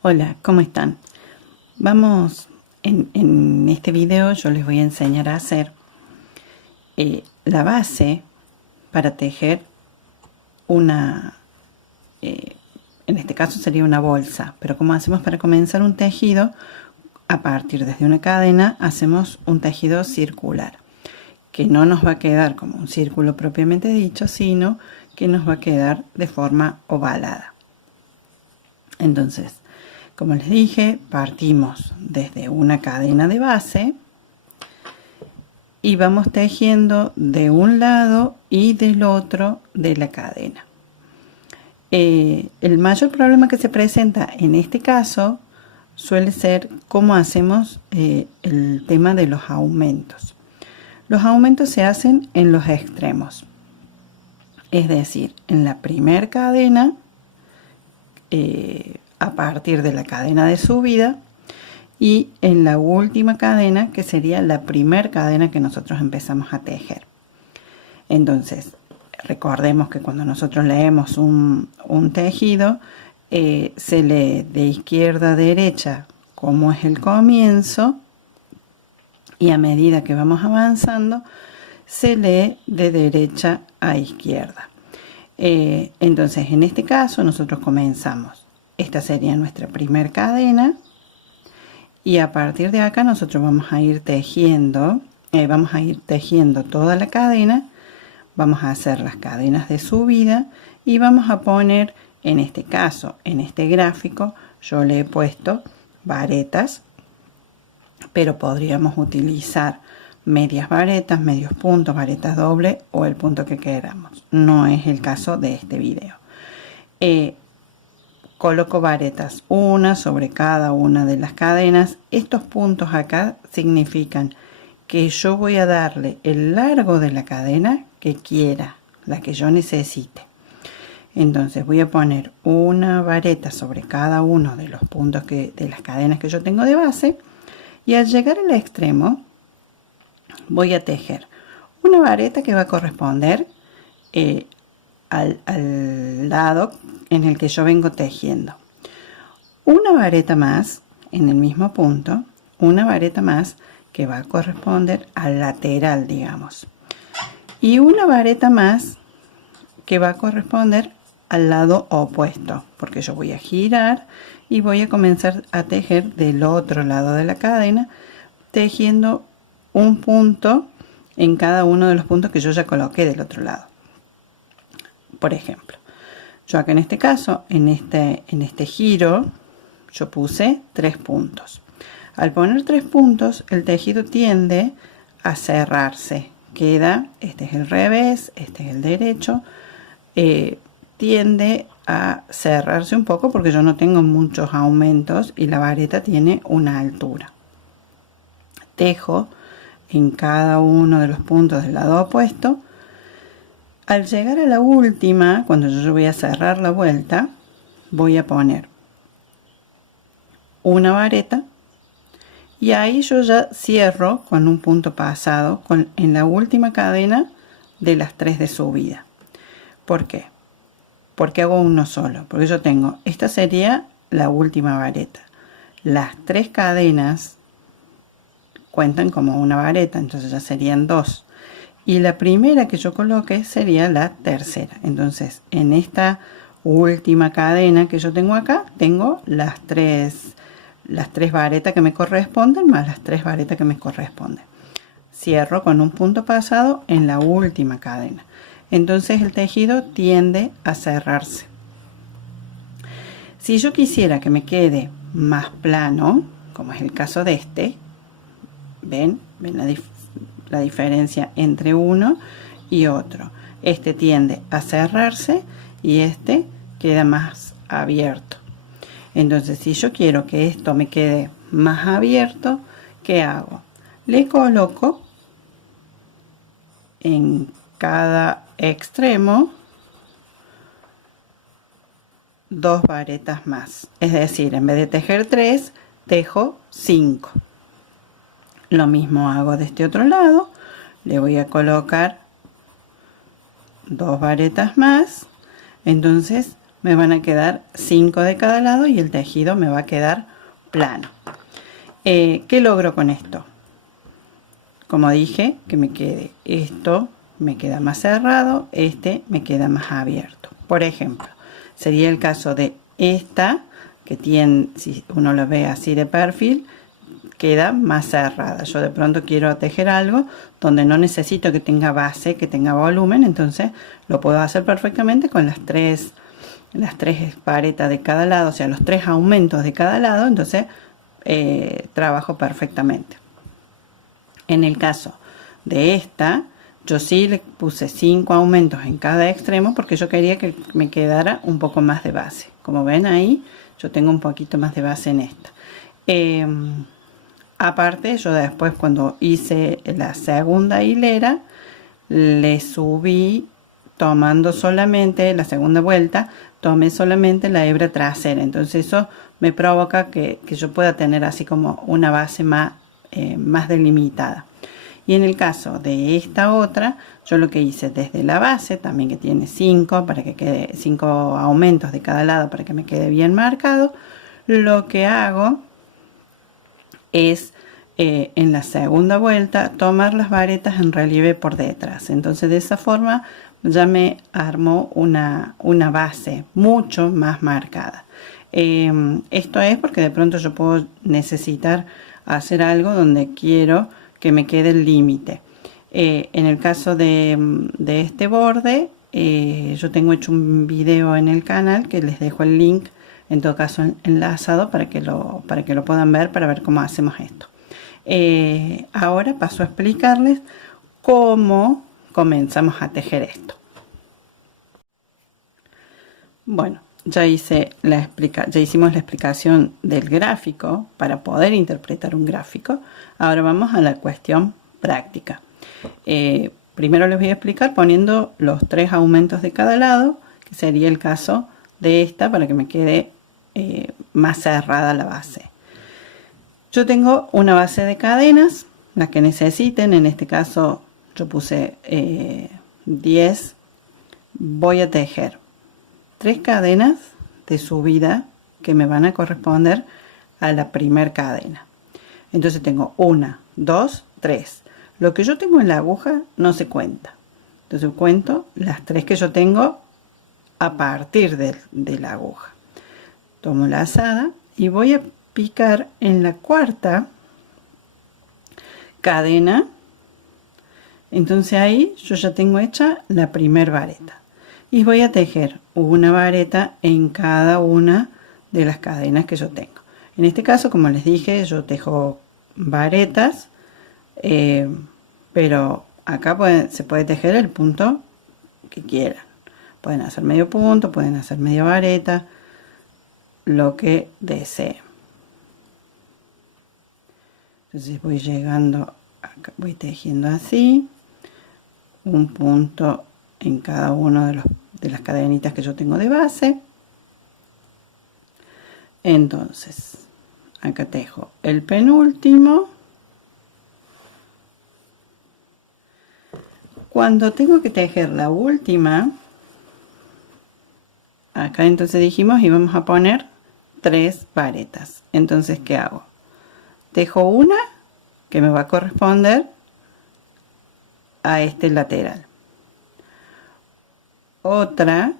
Hola, ¿cómo están? Vamos, en este video yo les voy a enseñar a hacer la base para tejer una, en este caso sería una bolsa, pero como hacemos para comenzar un tejido, a partir desde una cadena hacemos un tejido circular, que no nos va a quedar como un círculo propiamente dicho, sino que nos va a quedar de forma ovalada. Entonces, como les dije, partimos desde una cadena de base y vamos tejiendo de un lado y del otro de la cadena. El mayor problema que se presenta en este caso suele ser cómo hacemos el tema de los aumentos. Los aumentos se hacen en los extremos, es decir, en la primera cadena, a partir de la cadena de subida, y en la última cadena, que sería la primera cadena que nosotros empezamos a tejer. Entonces, recordemos que cuando nosotros leemos un tejido, se lee de izquierda a derecha como es el comienzo, y a medida que vamos avanzando, se lee de derecha a izquierda. Entonces, en este caso, nosotros comenzamos. Esta sería nuestra primera cadena. Y a partir de acá nosotros vamos a ir tejiendo toda la cadena, vamos a hacer las cadenas de subida y vamos a poner, en este caso, en este gráfico, yo le he puesto varetas, pero podríamos utilizar medias varetas, medios puntos, varetas doble o el punto que queramos. No es el caso de este video. Coloco varetas una sobre cada una de las cadenas. Estos puntos acá significan que yo voy a darle el largo de la cadena que quiera, la que yo necesite. Entonces voy a poner una vareta sobre cada uno de los puntos de las cadenas que yo tengo de base, y al llegar al extremo voy a tejer una vareta que va a corresponder al lado en el que yo vengo tejiendo, una vareta más en el mismo punto, una vareta más que va a corresponder al lateral, digamos, y una vareta más que va a corresponder al lado opuesto, porque yo voy a girar y voy a comenzar a tejer del otro lado de la cadena, tejiendo un punto en cada uno de los puntos que yo ya coloqué del otro lado. Por ejemplo, yo acá en este caso, en este giro, yo puse 3 puntos. Al poner 3 puntos, el tejido tiende a cerrarse. Queda, este es el revés, este es el derecho. Tiende a cerrarse un poco porque yo no tengo muchos aumentos y la vareta tiene una altura. Tejo en cada uno de los puntos del lado opuesto. Al llegar a la última, cuando yo voy a cerrar la vuelta, voy a poner una vareta y ahí yo ya cierro con un punto pasado en la última cadena de las 3 de subida. ¿Por qué? Porque hago uno solo, porque yo tengo, esta sería la última vareta. Las 3 cadenas cuentan como una vareta, entonces ya serían 2. Y la primera que yo coloque sería la tercera. Entonces, en esta última cadena que yo tengo acá, tengo las tres varetas que me corresponden más las 3 varetas que me corresponden. Cierro con un punto pasado en la última cadena. Entonces el tejido tiende a cerrarse. Si yo quisiera que me quede más plano, como es el caso de este, ¿ven la diferencia entre uno y otro? Este tiende a cerrarse y este queda más abierto. Entonces, si yo quiero que esto me quede más abierto, ¿qué hago? Le coloco en cada extremo 2 varetas más, es decir, en vez de tejer 3, tejo 5. Lo mismo hago de este otro lado, le voy a colocar 2 varetas más, entonces me van a quedar 5 de cada lado y el tejido me va a quedar plano. ¿Qué logro con esto? Como dije, que me quede esto, me queda más cerrado, este me queda más abierto. Por ejemplo, sería el caso de esta, que tiene, si uno lo ve así de perfil, queda más cerrada. Yo de pronto quiero tejer algo donde no necesito que tenga base, que tenga volumen, entonces lo puedo hacer perfectamente con las tres varetas de cada lado, o sea, los 3 aumentos de cada lado, entonces trabajo perfectamente. En el caso de esta, yo sí le puse 5 aumentos en cada extremo porque yo quería que me quedara un poco más de base. Como ven ahí, yo tengo un poquito más de base en esta. Aparte, yo después cuando hice la segunda hilera, le subí tomando solamente la segunda vuelta, tomé solamente la hebra trasera. Entonces eso me provoca que yo pueda tener así como una base más delimitada. Y en el caso de esta otra, yo lo que hice desde la base, también que tiene 5, para que quede 5 aumentos de cada lado para que me quede bien marcado, lo que hago es en la segunda vuelta tomar las varetas en relieve por detrás. Entonces de esa forma ya me armó una base mucho más marcada. Esto es porque de pronto yo puedo necesitar hacer algo donde quiero que me quede el límite. En el caso de este borde, yo tengo hecho un video en el canal que les dejo el link, en todo caso enlazado, para que lo puedan ver, para ver cómo hacemos esto. Ahora paso a explicarles cómo comenzamos a tejer esto. Bueno, ya hicimos la explicación del gráfico para poder interpretar un gráfico. Ahora vamos a la cuestión práctica. Primero les voy a explicar poniendo los 3 aumentos de cada lado, que sería el caso de esta, para que me quede más cerrada la base. Yo tengo una base de cadenas, las que necesiten. En este caso yo puse 10. Voy a tejer 3 cadenas de subida que me van a corresponder a la primera cadena. Entonces tengo 1, 2, 3. Lo que yo tengo en la aguja no se cuenta. Entonces cuento las 3 que yo tengo a partir de la aguja. Tomo la lazada y voy a picar en la cuarta cadena. Entonces ahí yo ya tengo hecha la primera vareta. Y voy a tejer una vareta en cada una de las cadenas que yo tengo. En este caso, como les dije, yo tejo varetas, pero acá se puede tejer el punto que quieran. Pueden hacer medio punto, pueden hacer media vareta, lo que deseen. Entonces voy llegando acá, voy tejiendo así, un punto en cada uno de las cadenitas que yo tengo de base. Entonces acá tejo el penúltimo. Cuando tengo que tejer la última, acá entonces dijimos íbamos a poner 3 varetas. Entonces, ¿qué hago? Tejo una que me va a corresponder a este lateral, otra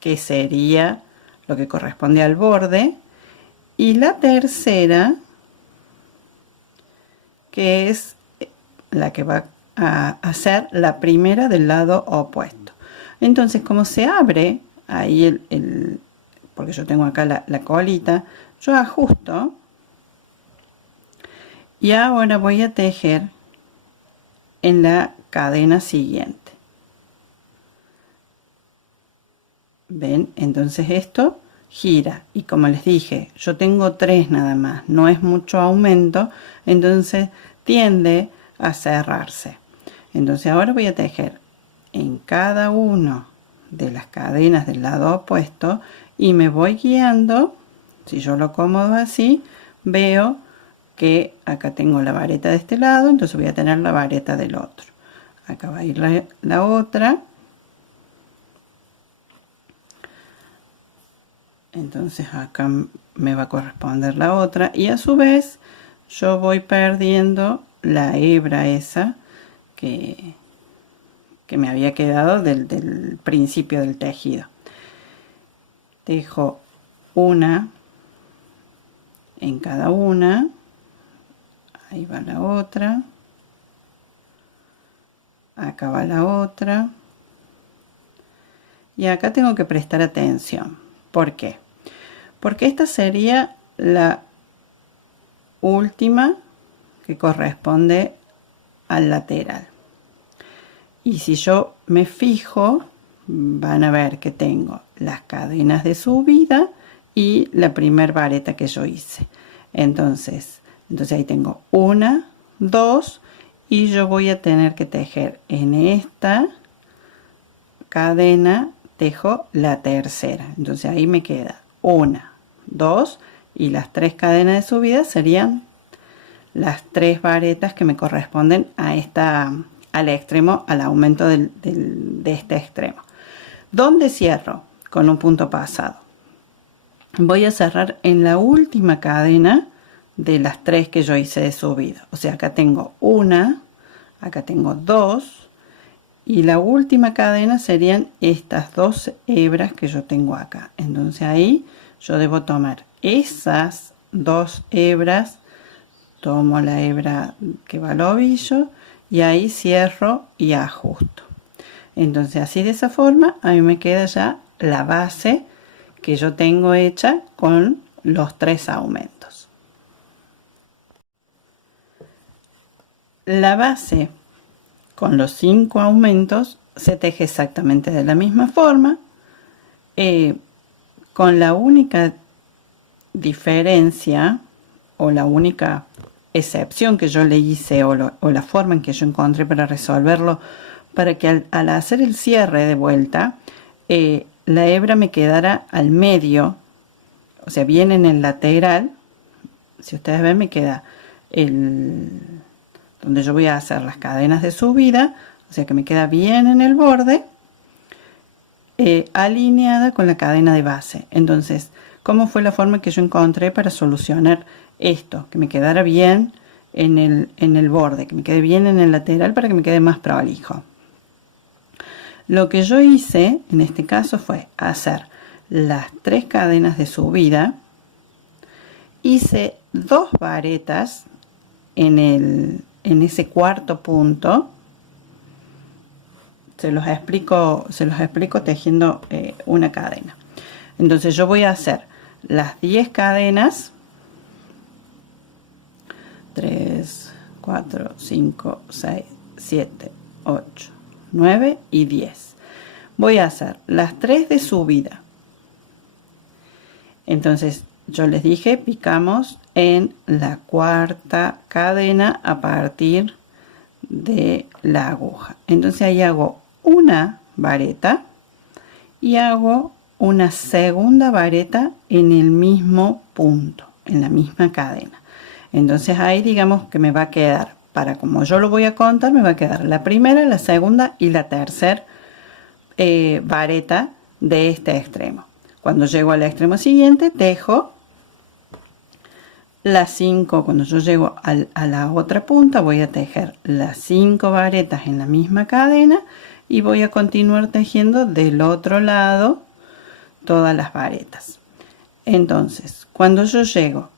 que sería lo que corresponde al borde, y la tercera que es la que va a hacer la primera del lado opuesto. Entonces, como se abre ahí porque yo tengo acá la colita, yo ajusto y ahora voy a tejer en la cadena siguiente. ¿Ven? Entonces esto gira, y como les dije, yo tengo 3 nada más, no es mucho aumento, entonces tiende a cerrarse. Entonces ahora voy a tejer en cada una de las cadenas del lado opuesto y me voy guiando. Si yo lo acomodo así, veo que acá tengo la vareta de este lado, entonces voy a tener la vareta del otro. Acá va a ir la otra, Entonces acá me va a corresponder la otra y a su vez yo voy perdiendo la hebra esa que me había quedado del principio del tejido. Dejo una en cada una, ahí va la otra, acá va la otra, y acá tengo que prestar atención. ¿Por qué? Porque esta sería la última que corresponde al lateral. Y si yo me fijo, van a ver que tengo las cadenas de subida y la primer vareta que yo hice. Entonces ahí tengo una, dos, y yo voy a tener que tejer en esta cadena, tejo la tercera. Entonces ahí me queda una, dos, y las 3 cadenas de subida serían las 3 varetas que me corresponden a al extremo, al aumento de este extremo. ¿Dónde cierro? Con un punto pasado. Voy a cerrar en la última cadena de las 3 que yo hice de subida. O sea, acá tengo una, acá tengo 2, y la última cadena serían estas 2 hebras que yo tengo acá. Entonces ahí yo debo tomar esas 2 hebras, tomo la hebra que va al ovillo y ahí cierro y ajusto. Entonces así de esa forma a mí me queda ya la base que yo tengo hecha con los 3 aumentos. La base con los 5 aumentos se teje exactamente de la misma forma, con la única diferencia o la única excepción que yo le hice o la forma en que yo encontré para resolverlo, para que al hacer el cierre de vuelta la hebra me quedara al medio, o sea, bien en el lateral. Si ustedes ven, me queda donde yo voy a hacer las cadenas de subida, o sea que me queda bien en el borde, alineada con la cadena de base. Entonces, ¿cómo fue la forma que yo encontré para solucionar esto? Que me quedara bien en el borde, que me quede bien en el lateral para que me quede más prolijo. Lo que yo hice en este caso fue hacer las 3 cadenas de subida, hice 2 varetas en ese cuarto punto. Se los explico tejiendo una cadena. Entonces yo voy a hacer las 10 cadenas, 3, 4, 5, 6, 7, 8, 9 y 10. Voy a hacer las 3 de subida. Entonces yo les dije, picamos en la cuarta cadena a partir de la aguja. Entonces ahí hago una vareta y hago una segunda vareta en el mismo punto, en la misma cadena. Entonces ahí digamos que me va a quedar, para como yo lo voy a contar, me va a quedar la primera, la segunda y la tercera vareta de este extremo. Cuando llego al extremo siguiente, tejo las 5. Cuando yo llego a la otra punta, voy a tejer las 5 varetas en la misma cadena y voy a continuar tejiendo del otro lado todas las varetas. Entonces, cuando yo llego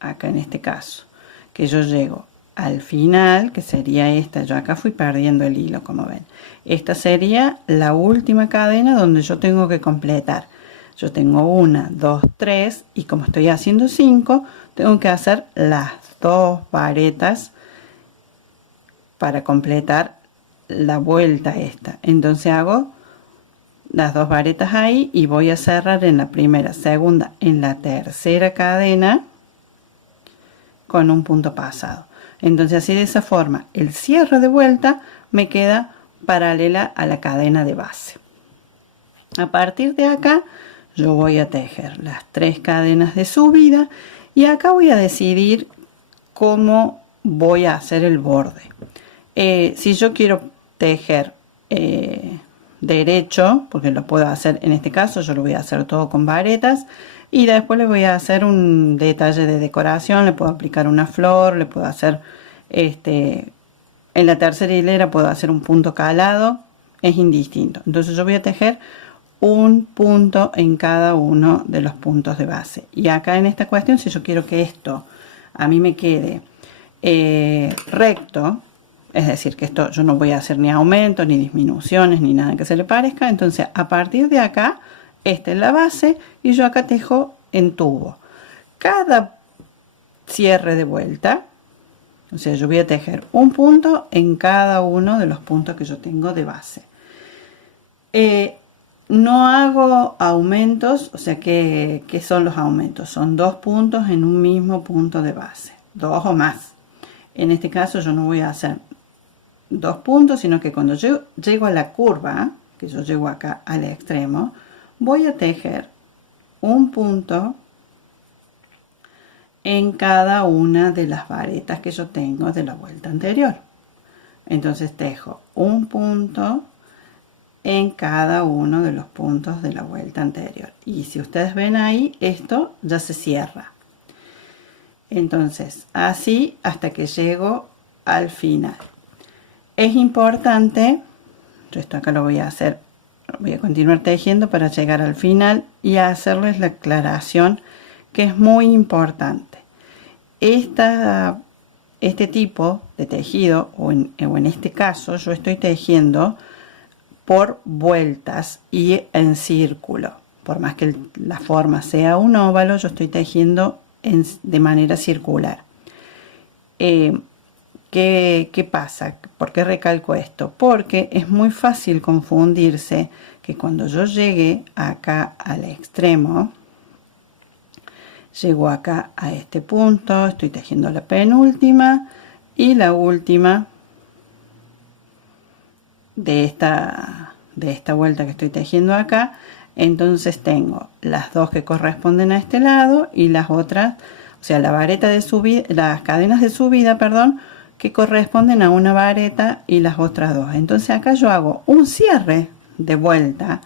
acá, en este caso, que yo llego al final, que sería esta, yo acá fui perdiendo el hilo, como ven, esta sería la última cadena donde yo tengo que completar. Yo tengo 1, 2, 3 y como estoy haciendo 5, tengo que hacer las 2 varetas para completar la vuelta esta. Entonces hago las 2 varetas ahí y voy a cerrar en la primera, segunda, en la tercera cadena con un punto pasado. Entonces así de esa forma el cierre de vuelta me queda paralela a la cadena de base. A partir de acá yo voy a tejer las 3 cadenas de subida y acá voy a decidir cómo voy a hacer el borde. Si yo quiero tejer derecho, porque lo puedo hacer, en este caso yo lo voy a hacer todo con varetas, y después le voy a hacer un detalle de decoración, le puedo aplicar una flor, le puedo hacer, en la tercera hilera puedo hacer un punto calado, es indistinto. Entonces yo voy a tejer un punto en cada uno de los puntos de base. Y acá en esta cuestión, si yo quiero que esto a mí me quede recto, es decir, que esto yo no voy a hacer ni aumentos, ni disminuciones, ni nada que se le parezca, entonces a partir de acá, esta es la base y yo acá tejo en tubo. Cada cierre de vuelta, o sea, yo voy a tejer un punto en cada uno de los puntos que yo tengo de base. No hago aumentos, o sea, ¿qué son los aumentos? Son 2 puntos en un mismo punto de base, 2 o más. En este caso yo no voy a hacer 2 puntos, sino que cuando yo llego a la curva, que yo llego acá al extremo, voy a tejer un punto en cada una de las varetas que yo tengo de la vuelta anterior. Entonces tejo un punto en cada uno de los puntos de la vuelta anterior, y si ustedes ven ahí, esto ya se cierra. Entonces así hasta que llego al final. Es importante, yo esto acá lo voy a hacer, voy a continuar tejiendo para llegar al final y hacerles la aclaración que es muy importante. Este tipo de tejido, o en este caso yo estoy tejiendo por vueltas y en círculo. Por más que la forma sea un óvalo, yo estoy tejiendo de manera circular. ¿Qué pasa? ¿Por qué recalco esto? Porque es muy fácil confundirse que cuando yo llegue acá al extremo, llego acá a este punto, estoy tejiendo la penúltima y la última de esta vuelta que estoy tejiendo acá. Entonces tengo las dos que corresponden a este lado y las otras, o sea, la vareta de subida, las cadenas de subida, perdón, que corresponden a una vareta y las otras dos. Entonces acá yo hago un cierre de vuelta,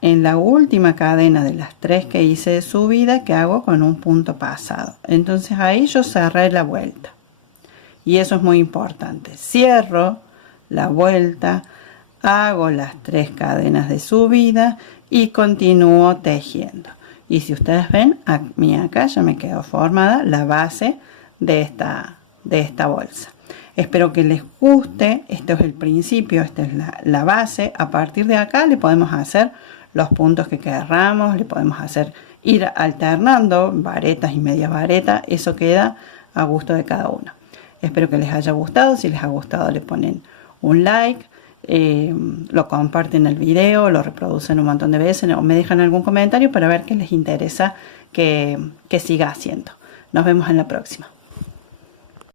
en la última cadena de las 3 que hice de subida, que hago con un punto pasado. Entonces ahí yo cerré la vuelta, y eso es muy importante. Cierro la vuelta, hago las 3 cadenas de subida y continúo tejiendo. Y si ustedes ven, a mí acá ya me quedó formada la base de esta bolsa. Espero que les guste. Esto es el principio, esta es la base. A partir de acá le podemos hacer los puntos que querramos, le podemos hacer ir alternando varetas y medias varetas. Eso queda a gusto de cada uno. Espero que les haya gustado. Si les ha gustado, le ponen un like, lo comparten el video, lo reproducen un montón de veces o me dejan algún comentario para ver qué les interesa que siga haciendo. Nos vemos en la próxima.